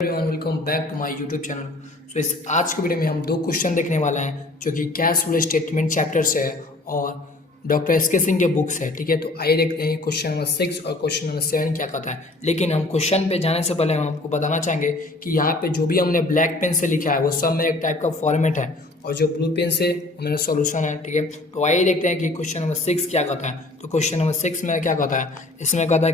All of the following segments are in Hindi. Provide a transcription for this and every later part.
Everyone, welcome back to my YouTube channel. इस आज के वीडियो में हम दो क्वेश्चन देखने वाला हैं जो कि कैश फ्लो स्टेटमेंट चैप्टर से है और डॉक्टर एस के सिंह के बुक्स है। ठीक है, तो आइए देखते हैं क्वेश्चन नंबर 6 और क्वेश्चन नंबर 7 क्या कहता है। लेकिन हम क्वेश्चन पे जाने से पहले हम आपको बताना चाहेंगे कि यहाँ पे जो भी हमने ब्लैक पेन से लिखा है वो सब में एक टाइप का फॉर्मेट है और जो ब्लू पेन से मेरा सॉल्यूशन है। ठीक है, तो आइए देखते हैं कि क्वेश्चन नंबर 6 क्या कहता है। तो क्वेश्चन नंबर 6 में क्या कहता है, इसमें कहता है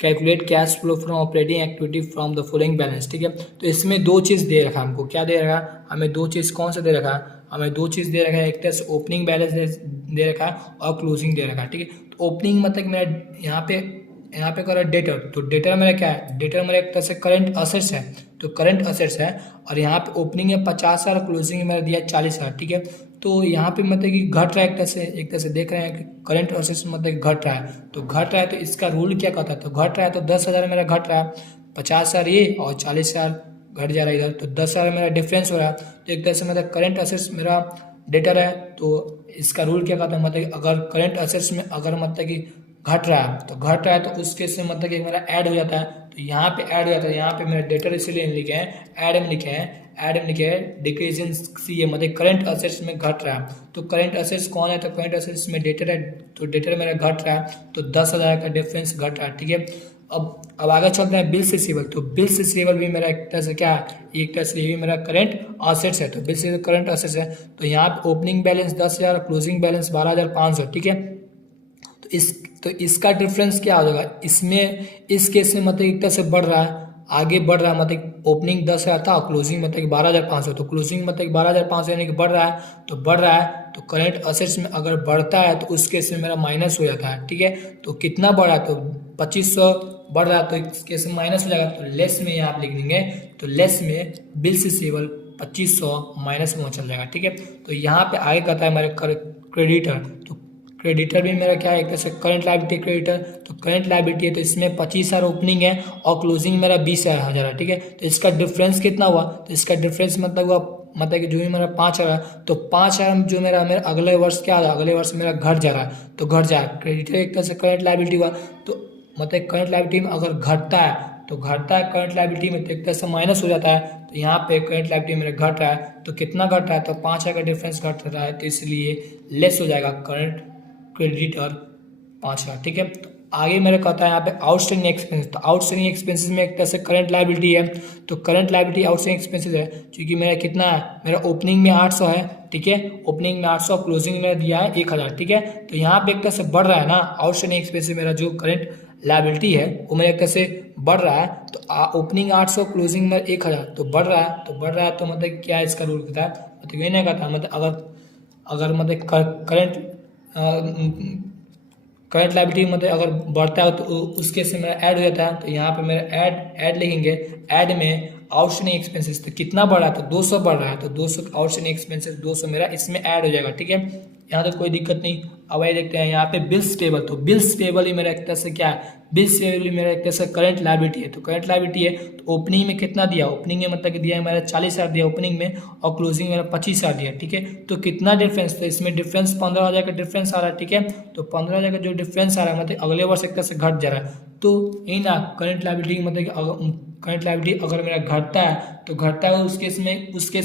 calculate cash flow from operating activity from the following balance. ठीक है, तो इसमें दो चीज़ दे रखा है हमको। क्या दे रखा है हमें? दो चीज़ कौन सा दे रखा है? हमें दो चीज़ दे रखा है, एक तरह से ओपनिंग बैलेंस दे रखा है और क्लोजिंग दे रखा है। ठीक है, तो ओपनिंग मतलब मेरा यहाँ पे कर डेटर, तो डेटर मेरा क्या है? डेटर मेरा एक तरह से करंट असेट्स है, तो करंट असेट्स है और यहाँ पे ओपनिंग है 50,000, क्लोजिंग मेरा दिया 40,000। ठीक है, तो यहाँ पे मतलब कि घट रहा है, एक तरह से देख रहे हैं कि करंट असेट्स मतलब घट रहा है। तो घट रहा है तो इसका रूल क्या कहता है? तो घट रहा है तो 10,000 मेरा घट रहा है, 50,000 ये और 40,000 घट जा रहा है इधर, तो 10,000 मेरा डिफरेंस हो रहा है। तो एक तरह से मतलब करंट असेट्स मेरा डेटर है, तो इसका रूल क्या कहता है? मतलब अगर करंट असेट्स में अगर मतलब कि घट रहा है तो घट रहा है तो उस केस में मतलब कि मेरा ऐड हो जाता है, तो यहाँ पे ऐड हो जाता है। यहाँ पे मेरा डेटर इसलिए लिखे हैं, ऐड में लिखे हैं डिक्रीज इन सी ए, मतलब करंट असेट्स में घट रहा है। तो करंट असेट्स कौन है? तो करंट असेट्स में डेटर है, तो डेटर मेरा घट रहा है, तो 10,000 का डिफरेंस घट रहा है। ठीक है, अब आगे चलते हैं बिल्स रिसीवेबल। तो बिल्स रिसीवेबल भी मेरा एक तरह से क्या है? एक तरह से ये भी मेरा करंट असेट्स है, तो बिल्स करंट असेट्स है। तो यहाँ पे ओपनिंग बैलेंस 10,000, क्लोजिंग बैलेंस 12,500। ठीक है, तो इसका डिफरेंस क्या हो जाएगा? इसमें इस केस में मतलब एक तरह से बढ़ रहा है, आगे बढ़ रहा है, मतलब ओपनिंग 10,000 था, क्लोजिंग मतलब 12,500, तो क्लोजिंग मतलब 12,500 यानी कि बढ़ रहा है, तो बढ़ रहा है तो करंट असेट्स में अगर बढ़ता है तो उस केस में मेरा माइनस हो जाता है। ठीक है, तो कितना बढ़ा? तो 2500 बढ़ रहा है, तो इस केस में माइनस हो जाएगा, तो लेस में यहाँ आप लिख देंगे, तो लेस में बिल्स रिसीवेबल 2500 माइनस में चल जाएगा। ठीक है, तो यहाँ पे आगे कहता है हमारे क्रेडिटर, तो क्रेडिटर भी मेरा क्या है? एक तरह से करंट लायबिलिटी क्रेडिटर, तो करंट लायबिलिटी है तो इसमें 25,000 ओपनिंग है और क्लोजिंग मेरा 20,000 है। ठीक है, तो इसका डिफरेंस कितना हुआ? तो इसका डिफरेंस मतलब हुआ, मतलब कि जो भी मेरा 5,000, तो 5,000 जो मेरा अगले वर्ष क्या है? अगले वर्ष मेरा घट जा रहा है, तो घट जाए क्रेडिटर एक तरह से करंट लायबिलिटी हुआ, तो मतलब करंट लायबिलिटी में अगर घटता है तो घटता है करंट लायबिलिटी में, तो एक तरह से माइनस हो जाता है। तो यहाँ पे करंट लायबिलिटी मेरा घट रहा है, तो कितना घट रहा है? तो 5,000 का डिफरेंस घट रहा है, तो इसलिए लेस हो जाएगा करंट क्रेडिटर 5,000। ठीक है, तो आगे मेरा कहता है यहाँ पे आउटस्टैंडिंग एक्सपेंसेस, तो आउटस्टैंडिंग एक्सपेंसेस में एक तरह से करंट लायबिलिटी है, तो करंट लायबिलिटी आउटस्टैंडिंग एक्सपेंसेस है, क्योंकि मेरा कितना है? मेरा ओपनिंग में 800 है। ठीक है, ओपनिंग में 800, क्लोजिंग में दिया है 1,000। ठीक है, तो यहाँ पे एक तरह से बढ़ रहा है ना, आउटस्टैंडिंग एक्सपेंसेस मेरा जो करंट लायबिलिटी है वो मेरा एक तरह से बढ़ रहा है, तो ओपनिंग 800, क्लोजिंग में 1,000, तो बढ़ रहा है, तो मतलब क्या है इसका रूल कहता है? मतलब ये नहीं कहता, मतलब अगर मतलब करंट लायबिलिटी मतलब अगर बढ़ता है तो उसके से मेरा ऐड हो जाता है, तो यहाँ पे मेरा ऐड लिखेंगे, ऐड में आउटस्टैंडिंग एक्सपेंसेस, तो कितना बढ़ रहा है? तो 200 बढ़ रहा है, तो 200 आउटस्टैंडिंग एक्सपेंसेस 200 मेरा इसमें ऐड हो जाएगा। ठीक है, यहाँ तक कोई दिक्कत नहीं। अब आइए देखते हैं यहाँ पे बिल्स टेबल, तो बिल्स टेबल ही मेरा एक तरह से क्या है? बिल्स टेबल ही मेरा एक तरह से करंट लायबिलिटी है, तो करंट लायबिलिटी है, तो ओपनिंग में कितना दिया? ओपनिंग में मतलब कि दिया है मेरा 40,000 दिया ओपनिंग में और क्लोजिंग मेरा 25,000 दिया। ठीक है, तो कितना डिफरेंस? तो इसमें डिफरेंस 15,000 का डिफरेंस आ रहा है। ठीक है, तो 15,000 का जो डिफरेंस आ रहा है मतलब अगले वर्ष एक तरह से घट जा रहा है, तो यही ना करंट लायबिलिटी मतलब करंट लायबिलिटी अगर मेरा घटता है तो घटता है उस केस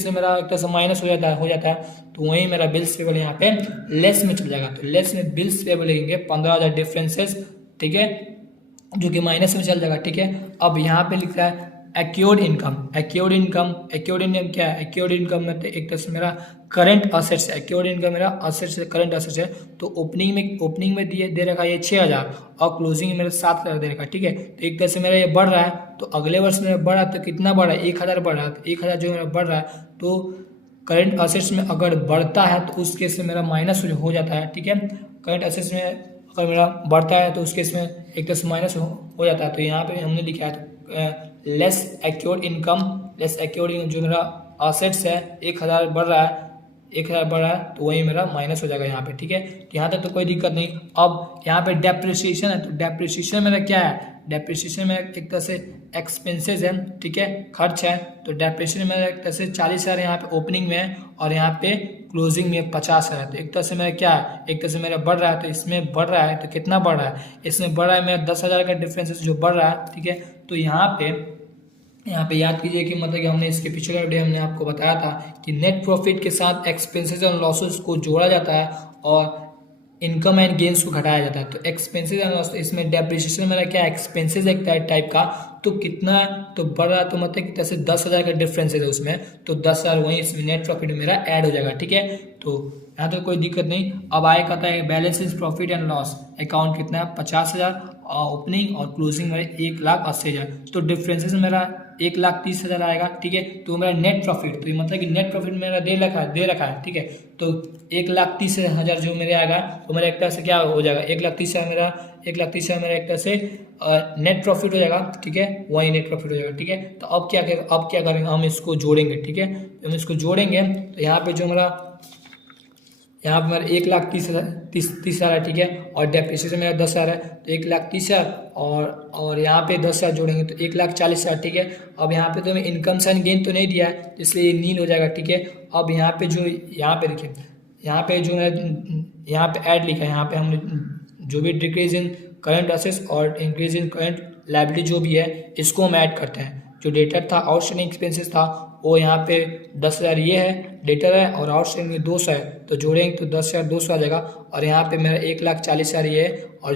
में मेरा एक तरह से माइनस हो जाता है, तो वहीं मेरा बिल्स पेबल यहाँ पे लेस में चल जाएगा, तो लेस में बिल्स पेबल लिखेंगे 15,000 डिफरेंसेस। ठीक है, जो कि माइनस में चल जाएगा। ठीक है, अब यहाँ पे लिखा है एक्योर्ड इनकम क्या है? एक्योर्ड इनकम में एक तरह से मेरा करंट असेट्स है, एक्योर्ड इनकम मेरा असेट्स है, करंट असेट्स है, तो ओपनिंग में दे रखा है ये 6,000 और क्लोजिंग में मेरा 7,000 दे रखा है। ठीक है, तो एक तरह से मेरा ये बढ़ रहा है, तो अगले वर्ष मेरा बढ़ा तो कितना बढ़ा है? 1,000 बढ़ रहा है, तो 1,000 जो मेरा बढ़ रहा है, तो करंट असेट्स में अगर बढ़ता है तो उस केस में मेरा माइनस हो जाता है। ठीक है, करंट असेट्स में अगर मेरा बढ़ता है तो उस केस में एक तरह से माइनस हो जाता है, तो यहाँ पे हमने लिखा है तो लेस एक्योर्ड इनकम जो मेरा असेट्स है 1,000 बढ़ रहा है, 1,000 बढ़ रहा है, तो वही मेरा माइनस हो जाएगा यहाँ पे। ठीक है, तो यहाँ तक तो कोई दिक्कत नहीं। अब यहाँ पे डेप्रिसिएशन है, तो डेप्रिसिएशन मेरा क्या है? डेप्रिसिएशन में एक तरह से एक्सपेंसेस है। ठीक है, खर्च है, तो डेप्रिसिएशन में एक तरह से 40,000 यहाँ पे ओपनिंग में है और यहाँ पे क्लोजिंग में 50,000 है, तो एक तरह से मेरा क्या है? एक तरह से मेरा बढ़ रहा है, तो इसमें बढ़ रहा है, तो कितना बढ़ रहा है? इसमें बढ़ रहा है मेरा 10,000 का डिफरेंस जो बढ़ रहा है। ठीक है, तो यहाँ पे यहाँ पे याद कीजिए कि मतलब कि हमने इसके पिछले वीडियो हमने आपको बताया था कि नेट प्रॉफिट के साथ एक्सपेंसेस एंड लॉसेस को जोड़ा जाता है और इनकम एंड गेन्स को घटाया जाता है। तो एक्सपेंसेस एंड लॉस, इसमें डेप्रिसिएशन मेरा क्या एक्सपेंसेस एक टाइप का, तो कितना है तो बढ़ रहा है, तो मतलब कि जैसे 10,000 का डिफरेंस है उसमें, तो 10,000 वहीं इसमें नेट प्रॉफिट मेरा ऐड हो जाएगा। ठीक है, तो यहाँ तो कोई दिक्कत नहीं। अब आए कहता है balance is profit and loss account कितना है 50,000 ओपनिंग और क्लोजिंग मेरा 1,80,000, तो डिफरेंसेस मेरा 1,30,000 आएगा। ठीक है, तो मेरा नेट प्रॉफिट, तो मतलब कि नेट प्रॉफिट मेरा दे रखा है। ठीक है, तो 1,30,000 जो मेरे आएगा तो मेरा एक तरह से क्या हो जाएगा, 1,30,000 मेरा एक तरह से नेट प्रॉफिट हो जाएगा। ठीक है, वही नेट प्रॉफिट हो जाएगा। ठीक है, तो अब क्या करेंगे, हम इसको जोड़ेंगे। ठीक है, हम इसको जोड़ेंगे तो यहाँ पे जो मेरा 1,30,000 है। ठीक है, और डेप्रिसिएशन मेरा 10,000 है, तो 1,30,000 और यहाँ पे 10,000 जोड़ेंगे तो 1,40,000। ठीक है, अब यहाँ पे तो हमें इनकम एंड गेन तो नहीं दिया है, तो इसलिए नील हो जाएगा। ठीक है, अब यहाँ पे देखिए, यहाँ पे जो है यहाँ पे ऐड लिखा है, यहाँ पे हमने जो भी डिक्रीज इन करंट असेट्स और इंक्रीज इन करंट लायबिलिटी जो भी है इसको हम ऐड करते हैं। जो डेटर था आउटस्टैंडिंग एक्सपेंसेस था वो यहाँ पे 10,000 ये है डेटर है, और आउटस्टैंडिंग में 200 है, तो जोड़ेंगे तो 10,200 आ जाएगा। और यहाँ पे मेरा 1,40,000 ये है, और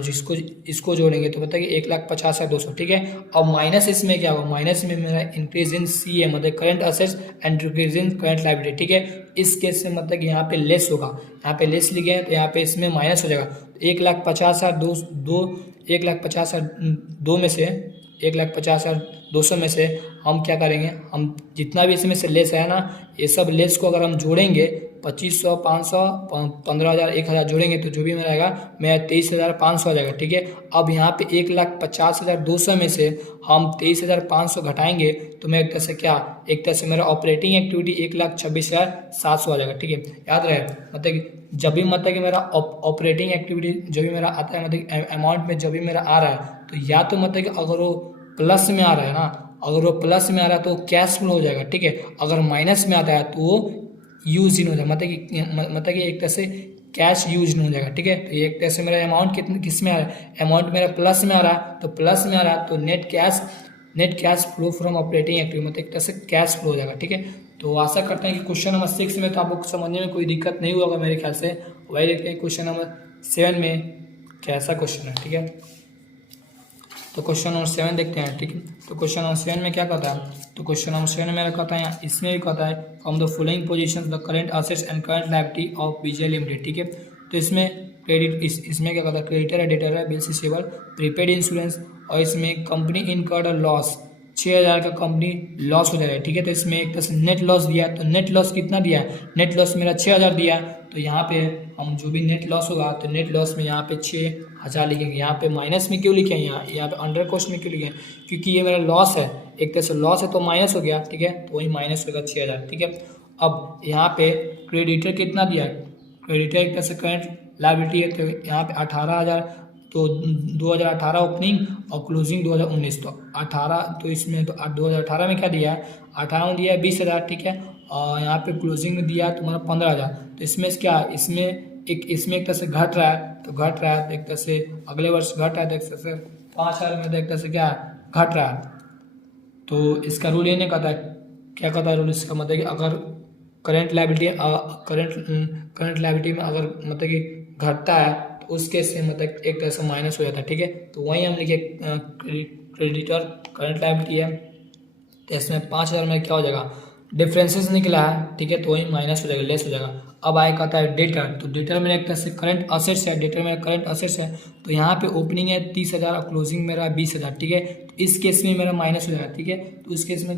इसको जोड़ेंगे तो मतलब कि 1,50,200। ठीक है, अब माइनस इसमें क्या होगा, माइनस में मेरा इंक्रीज इन सी है, मतलब current assets and decrease in current liability. ठीक है, इस केस में मतलब कि यहाँ पे लेस होगा, यहाँ पे लेस लिखे हैं तो यहाँ पे इसमें माइनस हो जाएगा। तो 1,50,200 में से 1,50,200 में से हम क्या करेंगे, हम जितना भी इसमें से लेस है ना, ये सब लेस को अगर हम जोड़ेंगे 2,500, 500, 15,000, 1,000 जोड़ेंगे तो जो भी मेरा आएगा मेरा 23,500 आ जाएगा। ठीक है, अब यहाँ पे 1,50,200 में से हम 23,500 घटाएंगे तो मैं एक तरह से मेरा ऑपरेटिंग एक्टिविटी 1,26,700 आ जाएगा। ठीक है, याद रहे मतलब कि मेरा ऑपरेटिंग एक्टिविटी जो भी मेरा आता है, मतलब अमाउंट में जो भी मेरा आ रहा है, तो या तो मतलब कि अगर वो प्लस में आ रहा है ना, अगर वो प्लस में आ रहा है तो कैश फ्लो हो जाएगा। ठीक है, अगर माइनस में आता है तो वो यूज इन हो जाएगा, मतलब कि एक तरह से कैश यूज नहीं हो जाएगा। ठीक है, तो एक तरह से मेरा अमाउंट किस में आ रहा है, अमाउंट मेरा प्लस में आ रहा है, तो प्लस में आ रहा है तो net cash flow from operating activity, मतलब एक तरह से कैश फ्लो हो जाएगा। ठीक है, तो आशा करते हैं कि क्वेश्चन नंबर 6 में तो आपको समझने में कोई दिक्कत नहीं होगा मेरे ख्याल से। वही देखते हैं क्वेश्चन नंबर 7 में कैसा क्वेश्चन है। ठीक है, तो क्वेश्चन नंबर 7 देखते हैं। ठीक है, तो क्वेश्चन नंबर 7 में क्या कहता है, तो क्वेश्चन नंबर 7 में मेरा कहता है, इसमें भी कहता है from the following positions the current assets and current liability of BJ limited. ठीक है, तो इसमें इसमें क्या कहता है, क्रेडिटर है, डेटर है, बिल्स रिसीवेबल, प्रीपेड इंश्योरेंस, और इसमें कंपनी इनकर्ड अ लॉस 6,000 का कंपनी लॉस हो जाएगा। ठीक है, तो इसमें एक तरह से नेट लॉस दिया है, तो नेट लॉस कितना दिया है, नेट लॉस मेरा 6,000 दिया है, तो यहाँ पे हम जो भी नेट लॉस होगा तो नेट लॉस में यहाँ पे 6,000 लिखेंगे। यहाँ पे माइनस में क्यों लिखे हैं, यहाँ पे अंडर कोस्ट में क्यों लिखे हैं, क्योंकि ये मेरा लॉस है, एक तरह से लॉस है तो माइनस हो गया। ठीक है, तो वही माइनस होगा 6,000। ठीक है, अब यहाँ पे क्रेडिटर कितना दिया है, क्रेडिटर एक तरह से करंट लायबिलिटी है, तो यहाँ पे 18,000, तो 2018 ओपनिंग और क्लोजिंग 2019, तो 18, तो इसमें तो 2018 में क्या दिया है, 18 में दिया है 20,000। ठीक है, और यहाँ पे क्लोजिंग में दिया है तुम्हारा 15,000, तो इसमें क्या, इसमें एक तरह से घट रहा है, तो एक तरह से अगले वर्ष घट रहा है, तो एक तरह से 5,000 में तो एक तरह से क्या घट रहा है। तो इसका रूल ये नहीं कहता है, क्या कहता है रूल इसका, मतलब कि अगर करंट लायबिलिटी में अगर मतलब कि घटता है तो उस केस में मतलब एक तरह से माइनस हो जाता है। ठीक है, तो वहीं हम लिखे क्रेडिटर करंट लायबिलिटी है, तो इसमें 5,000 में क्या हो जाएगा, डिफरेंसेस निकला है। ठीक है, तो वही माइनस हो जाएगा, लेस हो जाएगा। अब आए कहता है डेटर, तो डेटर में एक तरह से करंट असेट्स है, तो यहाँ पे ओपनिंग है 30,000 और क्लोजिंग मेरा 20,000। ठीक है, तो इस केस में मेरा माइनस हो जाएगा। ठीक है, तो उस केस में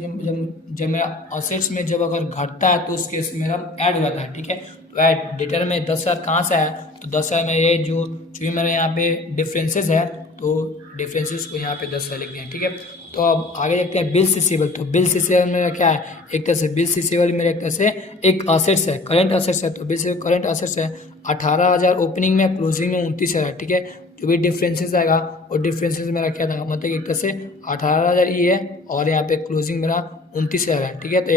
जब मेरा असेट्स में जब अगर घटता है तो उस केस में मेरा ऐड हो जाता है। ठीक है, तो ऐड डेटर में 10,000 कहाँ से आया, तो 10,000 में ये जो मेरे यहाँ पे डिफरेंसेस है, तो डिफरेंसेस को यहाँ पे 10,000 लिख दिया। ठीक है, तो अब आगे देखते हैं बिल्स रिसीवेबल, तो बिल्स रिसीवेबल मेरा क्या है, एक तरह से बिल्स रिसीवेबल मेरा एक तरह से एक असेट्स है, करंट असेट्स है, तो बिल्स करंट असेट्स है, 18,000 ओपनिंग में, क्लोजिंग में 29,000। ठीक है, जो भी डिफरेंसेस आएगा और डिफरेंसेस मेरा क्या था, मतलब एक तरह से 18,000 ये है और यहाँ पे क्लोजिंग मेरा 29,000 है। ठीक है, तो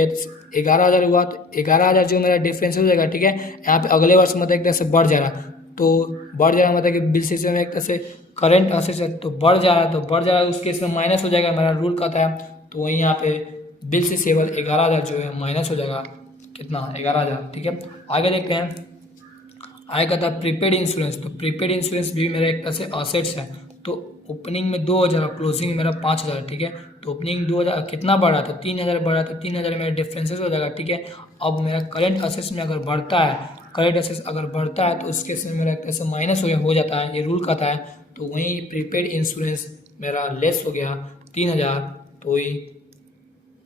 11,000 हुआ, तो 11,000 जो मेरा डिफरेंस हो जाएगा। ठीक है, यहाँ पे अगले वर्ष मतलब एक तरह से बढ़ जा रहा, तो बढ़ जा रहा मतलब कि बिल सिस्टम में एक तरह से करंट असेट्स है तो बढ़ जा रहा है, उस केस में माइनस हो जाएगा, मेरा रूल कहता है तो वहीं यहाँ पे बिल से सेवल 11,000 जो है माइनस हो जाएगा, कितना 11,000। ठीक है, आगे देखते हैं। आएगा था प्रीपेड इंश्योरेंस। तो प्रीपेड इंश्योरेंस भी मेरा एक तरह से असेट्स है। तो ओपनिंग में 2,000 और क्लोजिंग में मेरा 5,000। ठीक है, तो ओपनिंग 2,000 कितना बढ़ा था 3,000 बढ़ा, तो 3,000 मेरा डिफरेंसेस हो जाएगा। ठीक है, अब मेरा करंट असेट्स में अगर बढ़ता है, करंट असेट्स अगर बढ़ता है तो उसके से मेरा एक तरह से माइनस हो जाता है, ये रूल कहता है। तो वहीं प्रीपेड इंश्योरेंस मेरा लेस हो गया 3,000, तो वही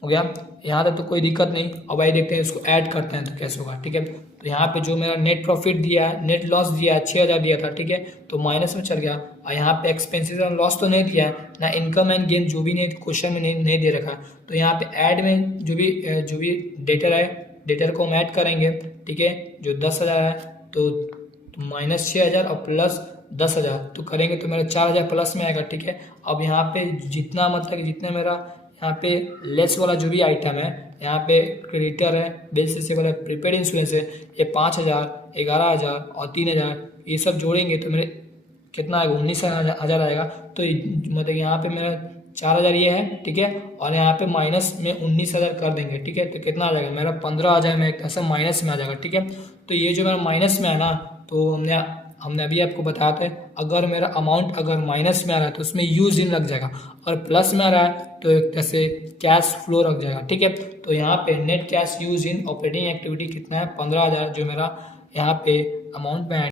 हो गया। यहाँ तक तो कोई दिक्कत नहीं। अब आइए देखते हैं इसको ऐड करते हैं तो कैसे होगा। ठीक है, तो यहाँ पे जो मेरा नेट प्रॉफिट दिया है, नेट लॉस दिया है 6,000 दिया था। ठीक है, तो माइनस में चल गया। और यहाँ पे एक्सपेंसेस और लॉस तो नहीं दिया है ना, इनकम एंड गेन जो भी नहीं क्वेश्चन में नहीं दे रखा है। तो यहाँ पे ऐड में जो भी डेटर है, डेटर को हम ऐड करेंगे। ठीक है, जो 10,000 है तो माइनस 6,000 और प्लस 10,000 तो करेंगे तो मेरा 4,000 प्लस में आएगा। ठीक है, अब यहाँ पे जितना मतलब जितना मेरा यहाँ पे लेस वाला जो भी आइटम है, यहाँ पे क्रेडिटर है, बिल से वाला प्रीपेड इंश्योरेंस है, ये 5,000 11,000 और 3,000 ये सब जोड़ेंगे तो मेरे कितना आएगा 19,000 आएगा। तो मतलब यहाँ पे मेरा 4,000 ये है। ठीक है, और यहाँ पे माइनस में 19,000 कर देंगे। ठीक है, तो कितना आ जाएगा मेरा 15,000 में ऐसा माइनस में आ जाएगा। ठीक है, तो ये जो मेरा माइनस में है ना, तो हमने अभी आपको बताया था अगर मेरा अमाउंट अगर माइनस में आ रहा है तो उसमें यूज इन लग जाएगा, और प्लस में आ रहा है तो एक तरह से कैश फ्लो रख जाएगा। ठीक है, तो यहाँ पे net cash use in operating activity कितना है 15,000 जो मेरा यहाँ पे अमाउंट में